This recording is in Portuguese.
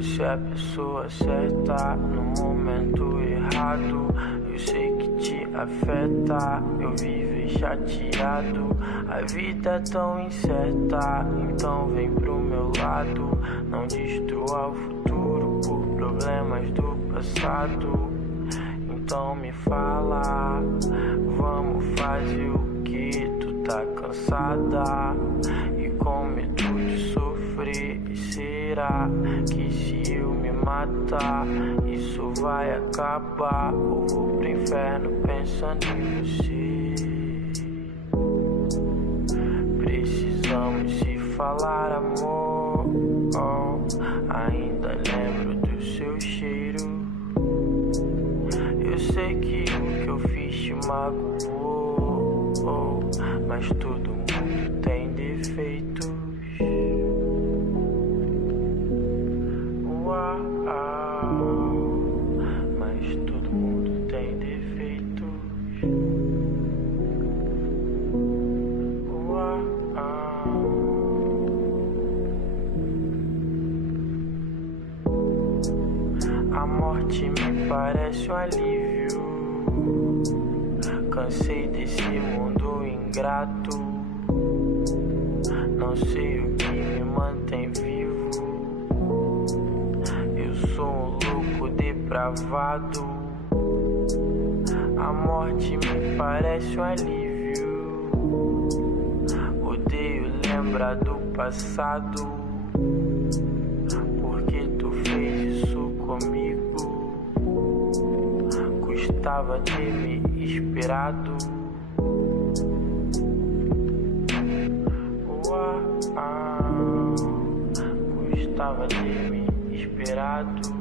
Você é a pessoa certa no momento errado. Eu sei que te afeta, eu vivo chateado. A vida é tão incerta, então vem pro meu lado. Não destrua o futuro por problemas do passado. Então me fala, vamos fazer o que? Tu tá cansada e com medo de sofrer. E será que se eu me matar isso vai acabar? Ou vou pro inferno pensando em você? Precisamos se falar, amor. Oh, ainda lembro do seu cheiro. Eu sei que o que eu fiz te magoou, oh, mas todo mundo tem defeitos. Uau, mas todo mundo tem defeitos. Uau. A morte me parece um alívio. Cansei desse mundo ingrato. Não sei o que me mantém vivo. Eu sou um louco depravado. A morte me parece um alívio. Odeio lembrar do passado. Porque tu fez isso comigo. Gostava de me esperado. Uau, gostava de me esperado.